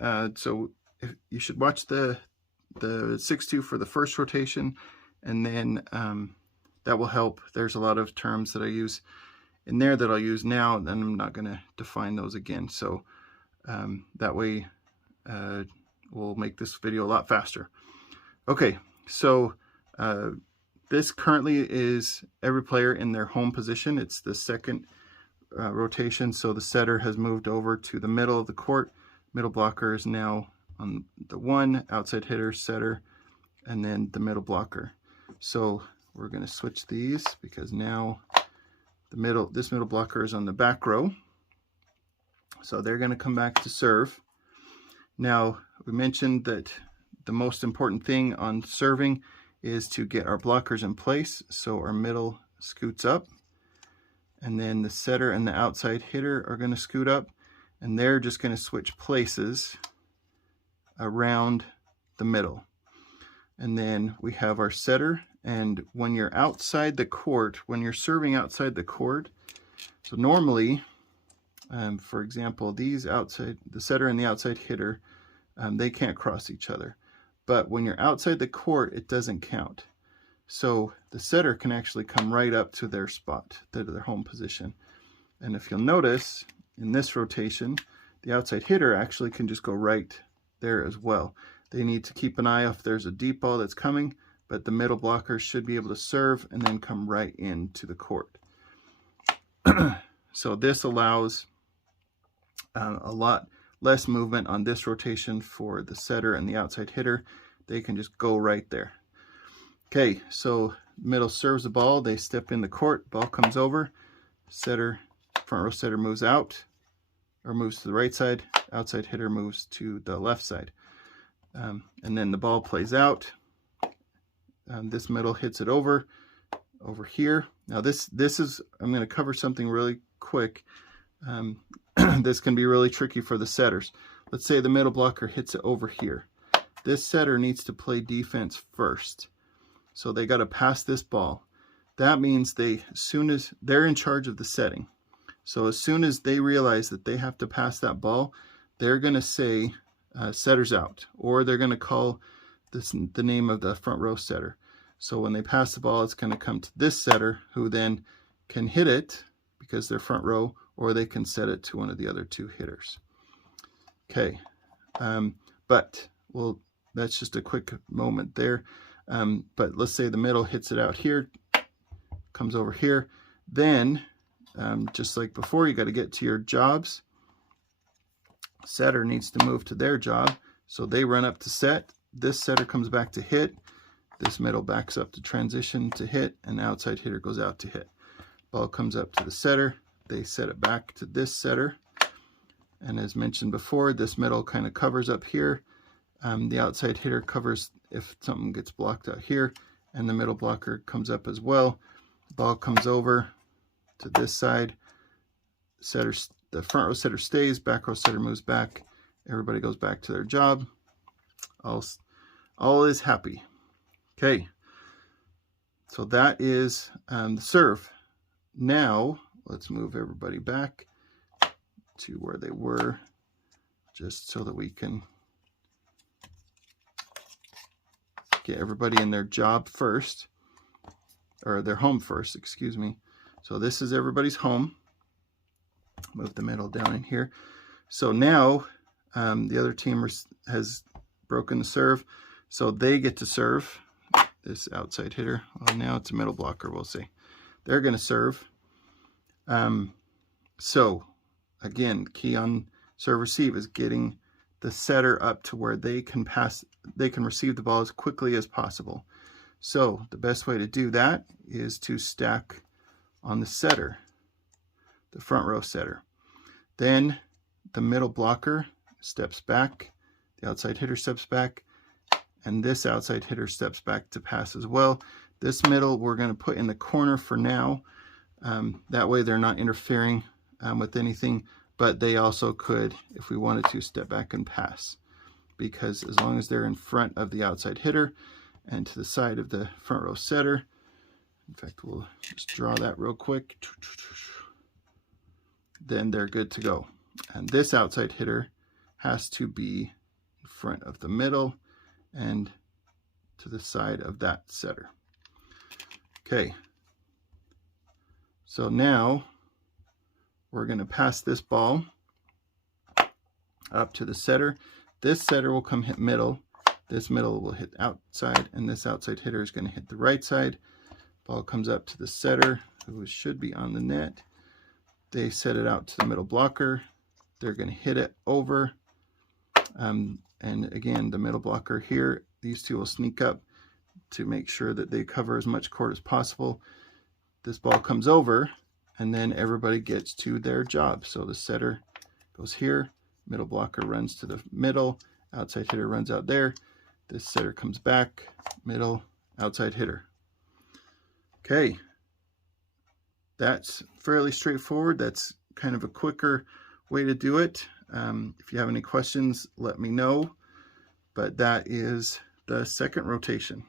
So you should watch the 6-2 for the first rotation, and then that will help. There's a lot of terms that I use in there that I'll use now, and I'm not going to define those again. So that way we'll make this video a lot faster. Okay, so this currently is every player in their home position. It's the second rotation, so the setter has moved over to the middle of the court. Middle blocker is now on the 1, outside hitter, setter, and then the middle blocker. So we're going to switch these because now this middle blocker is on the back row. So they're going to come back to serve. Now, we mentioned that the most important thing on serving is to get our blockers in place. So our middle scoots up, and then the setter and the outside hitter are going to scoot up, and they're just going to switch places around the middle. And then we have our setter, and when you're outside the court, when you're serving outside the court, so normally, for example, the setter and the outside hitter, they can't cross each other. But when you're outside the court, it doesn't count. So the setter can actually come right up to their spot, to their home position. And if you'll notice, in this rotation, the outside hitter actually can just go right there as well. They need to keep an eye if there's a deep ball that's coming, but the middle blocker should be able to serve and then come right into the court. So this allows a lot less movement on this rotation for the setter and the outside hitter. They can just go right there. Okay, so middle serves the ball, they step in the court, ball comes over, setter, front row setter moves out, or moves to the right side, outside hitter moves to the left side. And then the ball plays out. This middle hits it over here. Now this is, I'm going to cover something really quick. This can be really tricky for the setters. Let's say the middle blocker hits it over here. This setter needs to play defense first. So they got to pass this ball. That means as soon as they're in charge of the setting. So as soon as they realize that they have to pass that ball, they're going to say setter's out, or they're going to call the name of the front row setter. So when they pass the ball, it's going to come to this setter, who then can hit it because they're front row, or they can set it to one of the other 2 hitters. Okay, that's just a quick moment there. But let's say the middle hits it out here, comes over here. Then, just like before, you got to get to your jobs. Setter needs to move to their job, so they run up to set. This setter comes back to hit. This middle backs up to transition to hit, and the outside hitter goes out to hit. Ball comes up to the setter. They set it back to this setter. And as mentioned before, this middle kind of covers up here. The outside hitter covers if something gets blocked out here, and the middle blocker comes up as well. The ball comes over to this side. The front row setter stays, back row setter moves back. Everybody goes back to their job. All is happy. Okay, so that is the serve. Now let's move everybody back to where they were, just so that we can get everybody in their job first, or their home first, excuse me. So this is everybody's home. Move the middle down in here. So now the other team has broken the serve, so they get to serve. This outside hitter, well, now it's a middle blocker, we'll see. They're going to serve. So again, key on serve receive is getting the setter up to where they can receive the ball as quickly as possible. So the best way to do that is to stack on the setter, the front row setter. Then the middle blocker steps back, the outside hitter steps back, and this outside hitter steps back to pass as well. This middle we're going to put in the corner for now. That way they're not interfering with anything, but they also could, if we wanted to, step back and pass, because as long as they're in front of the outside hitter and to the side of the front row setter, in fact, we'll just draw that real quick, then they're good to go. And this outside hitter has to be in front of the middle and to the side of that setter. Okay, so now we're going to pass this ball up to the setter. This setter will come hit middle, this middle will hit outside, and this outside hitter is going to hit the right side. Ball comes up to the setter, who should be on the net. They set it out to the middle blocker. They're going to hit it over. And again, the middle blocker here, these two will sneak up to make sure that they cover as much court as possible. This ball comes over, and then everybody gets to their job. So the setter goes here, middle blocker runs to the middle, outside hitter runs out there. This setter comes back, middle, outside hitter. Okay, that's fairly straightforward. That's kind of a quicker way to do it. If you have any questions, let me know. But that is the second rotation.